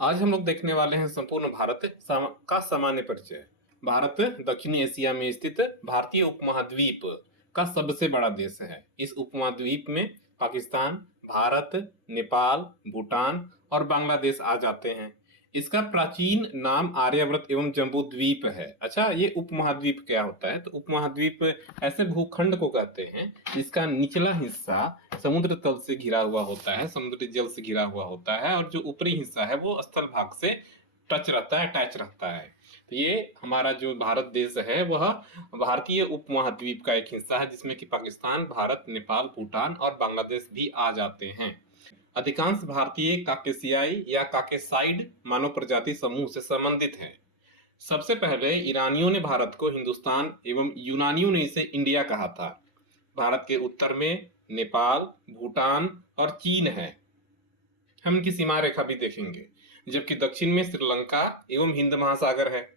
आज हम लोग देखने वाले हैं संपूर्ण भारत का सामान्य परिचय। भारत दक्षिणी एशिया में स्थित भारतीय उपमहाद्वीप का सबसे बड़ा देश है। इस उपमहाद्वीप में पाकिस्तान, भारत, नेपाल, भूटान और बांग्लादेश आ जाते हैं। इसका प्राचीन नाम आर्यव्रत एवं जम्बू द्वीप है। अच्छा, ये उपमहाद्वीप क्या होता है? तो उपमहाद्वीप ऐसे भूखंड को कहते हैं जिसका निचला हिस्सा समुद्र तल से घिरा हुआ होता है, समुद्री जल से घिरा हुआ होता है, और जो ऊपरी हिस्सा है वो स्थल भाग से टच रहता है, अटैच रहता है। तो ये हमारा जो भारत देश है वह भारतीय उपमहाद्वीप का एक हिस्सा है, जिसमें कि पाकिस्तान, भारत, नेपाल, भूटान और बांग्लादेश भी आ जाते हैं। अधिकांश भारतीय काकेशियाई या काकेसाइड मानव प्रजाति समूह से संबंधित हैं। सबसे पहले ईरानियों ने भारत को हिंदुस्तान एवं यूनानियों ने इसे इंडिया कहा था। भारत के उत्तर में नेपाल, भूटान और चीन है। हम इनकी सीमा रेखा भी देखेंगे। जबकि दक्षिण में श्रीलंका एवं हिंद महासागर है।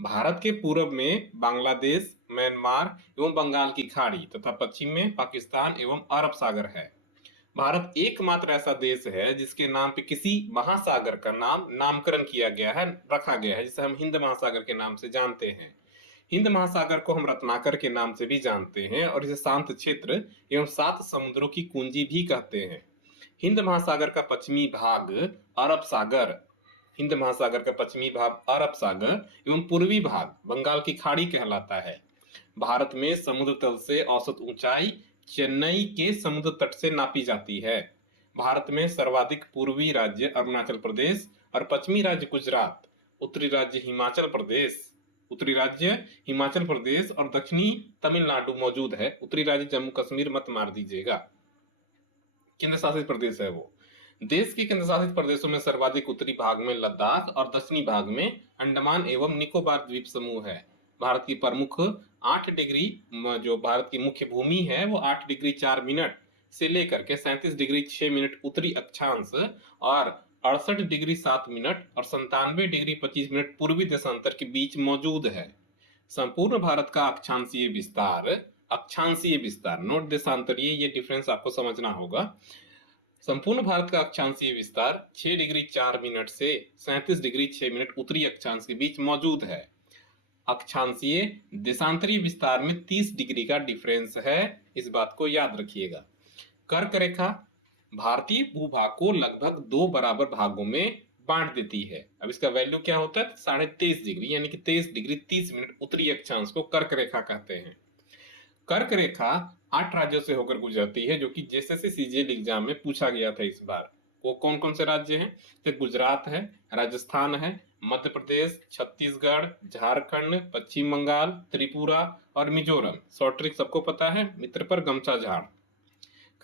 भारत के पूर्व में बांग्लादेश, म्यांमार एवं बंगाल की खाड़ी तथा पश्चिम में पाकिस्तान एवं अरब सागर है। भारत एकमात्र ऐसा देश है जिसके नाम पे किसी महासागर का नामकरण किया गया है, रखा गया है, जिसे हम हिंद महासागर के नाम से जानते हैं। हिंद महासागर को हम रत्नाकर के नाम से भी जानते हैं और इसे शांत क्षेत्र एवं सात समुद्रों की कुंजी भी कहते हैं। हिंद महासागर का पश्चिमी भाग अरब सागर हिंद महासागर का पश्चिमी भाग अरब सागर एवं पूर्वी भाग बंगाल की खाड़ी कहलाता है। भारत में समुद्र तल से औसत ऊंचाई चेन्नई के समुद्र तट से नापी जाती है। भारत में सर्वाधिक पूर्वी राज्य अरुणाचल प्रदेश और पश्चिमी राज्य गुजरात, उत्तरी राज्य हिमाचल प्रदेश और दक्षिणी तमिलनाडु मौजूद है। उत्तरी राज्य जम्मू कश्मीर मत मार दीजिएगा। केंद्र शासित प्रदेश है वो। देश के केंद्र शासित प्रदेशों में सर्वाधिक उत्तरी भाग में लद्दाख और दक्षिणी भाग में अंडमान एवं निकोबार द्वीप समूह है। भारत की प्रमुख 8 डिग्री जो भारत की मुख्य भूमि है वो 8 डिग्री 4 मिनट से लेकर के 37 डिग्री 6 मिनट उत्तरी अक्षांश और 68 डिग्री 7 मिनट और 97 डिग्री 25 मिनट पूर्वी देशांतर के बीच मौजूद है। संपूर्ण भारत का अक्षांशीय विस्तार नोट देशांतरीय, ये डिफरेंस आपको समझना होगा। संपूर्ण भारत का अक्षांशीय विस्तार 6 डिग्री 4 मिनट से 37 डिग्री 6 मिनट उत्तरी अक्षांश के बीच मौजूद है। अक्षांशीय देशांतरीय विस्तार में 30 डिग्री का डिफरेंस है, इस बात को याद रखिएगा। कर्क रेखा भारतीय भूभाग को लगभग 2 बराबर भागों में बांट देती है। अब इसका वैल्यू क्या होता है? 23.5 डिग्री यानी कि 23 डिग्री 30 मिनट उत्तरी अक्षांश को कर्क रेखा कहते हैं। कर्क रेखा 8 राज्यों से होकर गुजरती है, जो कि जेएसएससी सीजीएल एग्जाम में पूछा गया था इस बार। वो कौन कौन से राज्य हैं? तो गुजरात है, राजस्थान है, मध्य प्रदेश, छत्तीसगढ़, झारखंड, पश्चिम बंगाल, त्रिपुरा और मिजोरम। शॉर्ट ट्रिक सबको पता है, मित्र पर गमछा झाड़।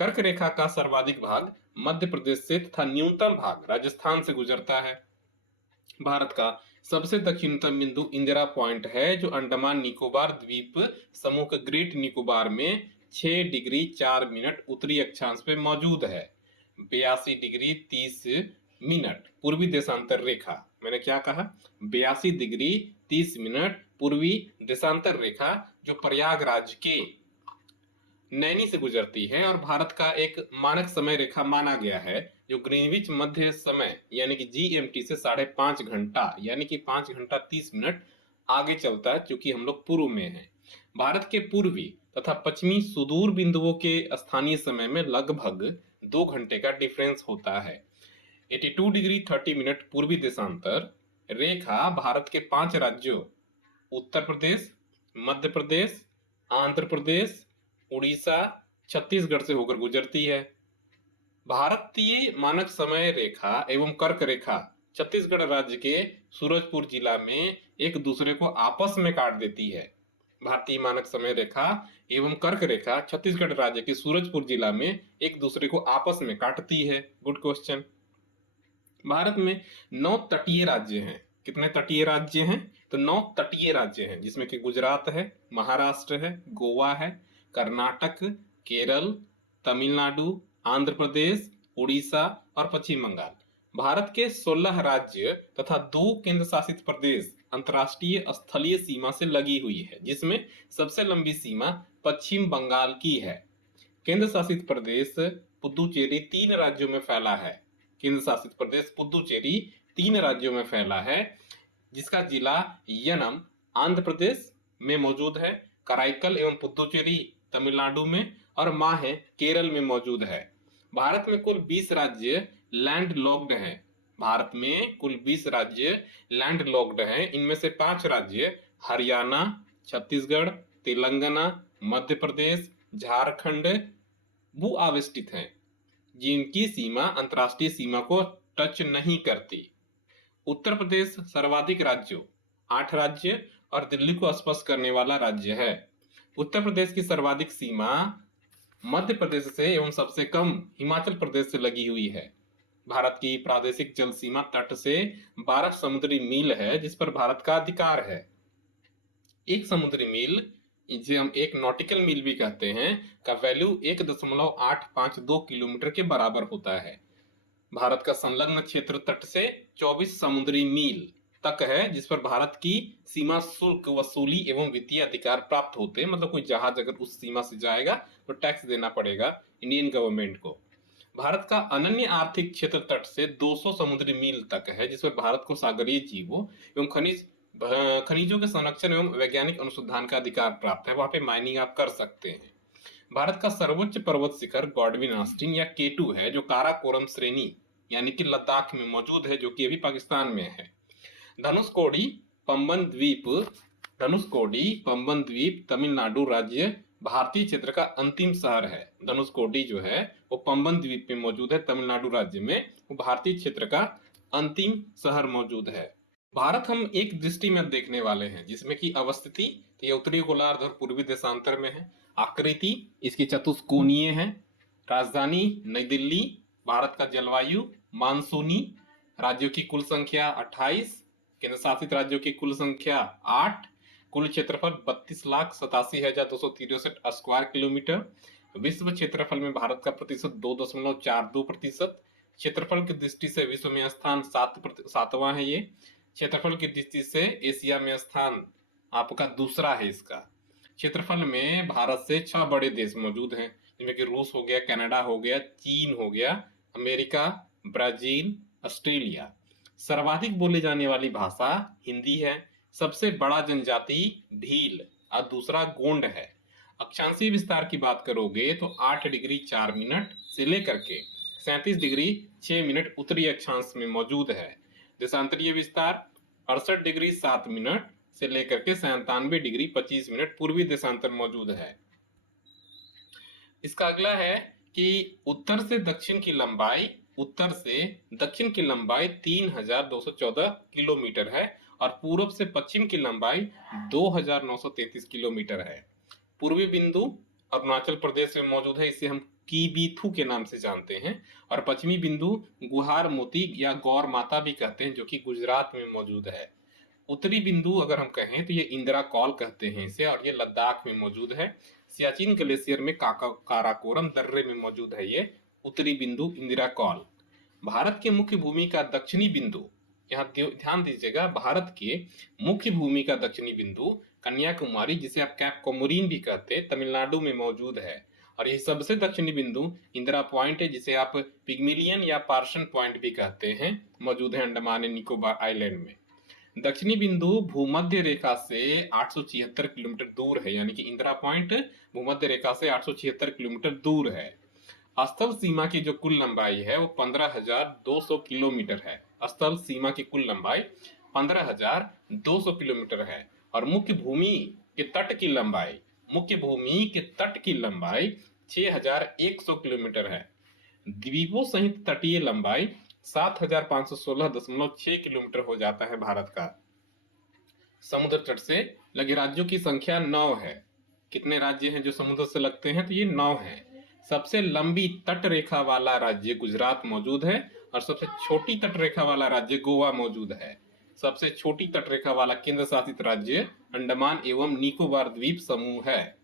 कर्क रेखा का सर्वाधिक भाग मध्य प्रदेश से तथा न्यूनतम भाग राजस्थान से गुजरता है। भारत का सबसे दक्षिणतम बिंदु इंदिरा पॉइंट है, जो अंडमान निकोबार द्वीप समूह के ग्रेट निकोबार में 6 डिग्री 4 मिनट उत्तरी अक्षांश पे मौजूद है। 82 डिग्री 30 मिनट पूर्वी देशांतर रेखा, मैंने क्या कहा? 82 डिग्री 30 मिनट पूर्वी देशांतर रेखा जो प्रयागराज के नैनी से गुजरती है और भारत का एक मानक समय रेखा माना गया है, जो ग्रीनविच मध्य समय यानी कि जीएमटी से 5.5 घंटा यानी कि 5 घंटा 30 मिनट आगे चलता है, क्योंकि हम लोग पूर्व में हैं। भारत के पूर्वी तथा पश्चिमी सुदूर बिंदुओं के स्थानीय समय में लगभग 2 घंटे का डिफरेंस होता है। 82 डिग्री 30 मिनट पूर्वी देशांतर रेखा भारत के 5 राज्यों उत्तर प्रदेश, मध्य प्रदेश, आंध्र प्रदेश, उड़ीसा, छत्तीसगढ़ से होकर गुजरती है। भारतीय मानक समय रेखा एवं कर्क रेखा छत्तीसगढ़ राज्य के सूरजपुर जिला में एक दूसरे को आपस में काट देती है। भारतीय मानक समय रेखा एवं कर्क रेखा छत्तीसगढ़ राज्य के सूरजपुर जिला में एक दूसरे को आपस में काटती है। Good question. भारत में 9 तटीय राज्य हैं। कितने तटीय राज्य हैं? तो 9 तटीय राज्य हैं, जिसमें कि गुजरात है, महाराष्ट्र है, गोवा है, कर्नाटक, केरल, तमिलनाडु, आंध्र प्रदेश, उड़ीसा और पश्चिम बंगाल। भारत के 16 राज्य तथा 2 केंद्र शासित प्रदेश अंतर्राष्ट्रीय स्थलीय सीमा से लगी हुई है, जिसमें सबसे लंबी सीमा पश्चिम बंगाल की है। केंद्र शासित प्रदेश पुदुचेरी 3 राज्यों में फैला है। केंद्र शासित प्रदेश पुदुचेरी 3 राज्यों में फैला है, जिसका जिला यनम आंध्र प्रदेश में मौजूद है, कराईकल एवं पुदुचेरी तमिलनाडु में और माहे केरल में मौजूद है। भारत में कुल 20 राज्य लैंड लॉक्ड हैं। भारत में कुल 20 राज्य लैंड लॉक्ड हैं। इनमें से 5 राज्य हरियाणा, छत्तीसगढ़, तेलंगाना, मध्य प्रदेश, झारखंड भू आवेष्टित हैं, जिनकी सीमा अंतर्राष्ट्रीय सीमा को टच नहीं करती। उत्तर प्रदेश सर्वाधिक राज्यों 8 राज्य और दिल्ली को स्पर्श करने वाला राज्य है। उत्तर प्रदेश की सर्वाधिक सीमा मध्य प्रदेश से एवं सबसे कम हिमाचल प्रदेश से लगी हुई है। भारत की प्रादेशिक जल सीमा तट से 12 समुद्री मील है, जिस पर भारत का अधिकार है। एक समुद्री मील, जिसे हम एक नॉटिकल मील भी कहते हैं, का वैल्यू 1.852 किलोमीटर के बराबर होता है। भारत का संलग्न क्षेत्र तट से 24 समुद्री मील तक है, जिस पर भारत की सीमा शुल्क वसूली एवं वित्तीय अधिकार प्राप्त होते हैं। मतलब कोई जहाज अगर उस सीमा से जाएगा तो टैक्स देना पड़ेगा इंडियन गवर्नमेंट को। भारत का अनन्य आर्थिक क्षेत्र तट से 200 समुद्री मील तक है, जिस पर भारत को सागरीय जीवों एवं खनिजों के संरक्षण एवं वैज्ञानिक अनुसंधान का अधिकार प्राप्त है। वहां पे माइनिंग आप कर सकते हैं। भारत का सर्वोच्च पर्वत शिखर गॉडविन ऑस्टिन या K2 है, जो काराकोरम श्रेणी यानी कि लद्दाख में मौजूद है, जो कि अभी पाकिस्तान में है। धनुषकोडी पंबन द्वीप तमिलनाडु राज्य भारतीय क्षेत्र का अंतिम शहर है। धनुषकोडी जो है वो पंबन द्वीप में मौजूद है, तमिलनाडु राज्य में। वो भारतीय क्षेत्र का अंतिम शहर मौजूद है। भारत हम एक दृष्टि में देखने वाले हैं, जिसमें कि अवस्थिति तो ये उत्तरी गोलार्ध और पूर्वी देशांतर में है। आकृति इसकी चतुष्कोणीय है। राजधानी नई दिल्ली। भारत का जलवायु मानसूनी। राज्यों की कुल संख्या 28। केंद्र शासित राज्यों की कुल संख्या 8। कुल क्षेत्रफल 32,87,263 स्क्वायर किलोमीटर। विश्व क्षेत्रफल में भारत का प्रतिशत 2.42%। क्षेत्रफल की दृष्टि से विश्व में स्थान 7वां है। ये क्षेत्रफल की दृष्टि से एशिया में स्थान आपका दूसरा है। इसका क्षेत्रफल में भारत से 6 बड़े देश मौजूद हैं, जिनमें कि रूस हो गया, कनाडा हो गया, चीन हो गया, अमेरिका, ब्राजील, ऑस्ट्रेलिया। सर्वाधिक बोले जाने वाली भाषा हिंदी है। सबसे बड़ा जनजाति भील और दूसरा गोंड है। अक्षांशीय विस्तार की बात करोगे तो 8 डिग्री 4 मिनट से लेकर के 37 डिग्री 6 मिनट उत्तरी अक्षांश में मौजूद है। देशांतरीय विस्तार 68 डिग्री 7 मिनट से लेकर के 97 डिग्री 25 मिनट पूर्वी देशांतर मौजूद है। इसका अगला है कि उत्तर से दक्षिण की लंबाई 3,214 किलोमीटर है और पूर्व से पश्चिम की लंबाई 2,933 किलोमीटर है। पूर्वी बिंदु अरुणाचल प्रदेश में मौजूद है, इसे हम कीबीथू के नाम से जानते हैं। और पश्चिमी बिंदु गुहार मोती या गौर माता भी कहते हैं, जो कि गुजरात में मौजूद है। उत्तरी बिंदु अगर हम कहें तो ये इंदिरा कॉल कहते हैं इसे, और ये लद्दाख में मौजूद है। सियाचिन ग्लेशियर में काराकोरम दर्रे में मौजूद है ये उत्तरी बिंदु इंदिरा कॉल। भारत के मुख्य भूमि का दक्षिणी बिंदु, यहाँ ध्यान दीजिएगा, भारत के मुख्य भूमि का दक्षिणी बिंदु कन्याकुमारी, जिसे आप कैप कोमोरिन भी कहते हैं, तमिलनाडु में मौजूद है। और यह सबसे दक्षिणी बिंदु इंदिरा पॉइंट है, जिसे आप पिग्मिलियन या पार्सन पॉइंट भी कहते हैं, मौजूद है अंडमान एंड निकोबार आइलैंड में। दक्षिणी बिंदु भूमध्य रेखा से 876 किलोमीटर दूर है, यानी कि इंदिरा पॉइंट भूमध्य रेखा से 876 किलोमीटर दूर है। स्थल सीमा की जो कुल लंबाई है वो 15,200 किलोमीटर है। स्थल सीमा की कुल लंबाई 15,200 किलोमीटर है। और मुख्य भूमि के तट की लंबाई 6,100 किलोमीटर है। द्वीपों सहित तटीय लंबाई 7,516.6 किलोमीटर हो जाता है भारत का। समुद्र तट से लगे राज्यों की संख्या 9 है। कितने राज्य हैं जो समुद्र से लगते हैं? तो ये 9 है। सबसे लंबी तट रेखा वाला राज्य गुजरात मौजूद है और सबसे छोटी तट रेखा वाला राज्य गोवा मौजूद है। सबसे छोटी तट रेखा वाला केंद्र शासित राज्य अंडमान एवं निकोबार द्वीप समूह है।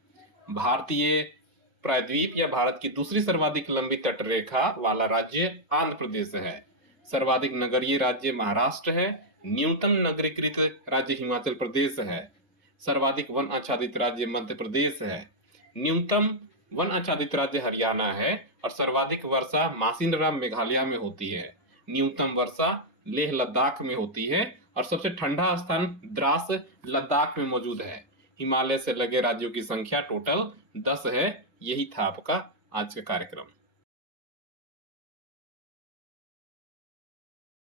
भारतीय प्रायद्वीप या भारत की दूसरी सर्वाधिक लंबी तट रेखा वाला राज्य आंध्र प्रदेश है। सर्वाधिक नगरीय राज्य महाराष्ट्र है। न्यूनतम नगरीकृत राज्य हिमाचल प्रदेश है। सर्वाधिक वन आच्छादित राज्य मध्य प्रदेश है। न्यूनतम वन आच्छादित राज्य हरियाणा है और सर्वाधिक वर्षा मासिनराम मेघालय में होती है। न्यूनतम वर्षा लेह लद्दाख में होती है और सबसे ठंडा स्थान द्रास लद्दाख में मौजूद है। हिमालय से लगे राज्यों की संख्या टोटल 10 है। यही था आपका आज का कार्यक्रम।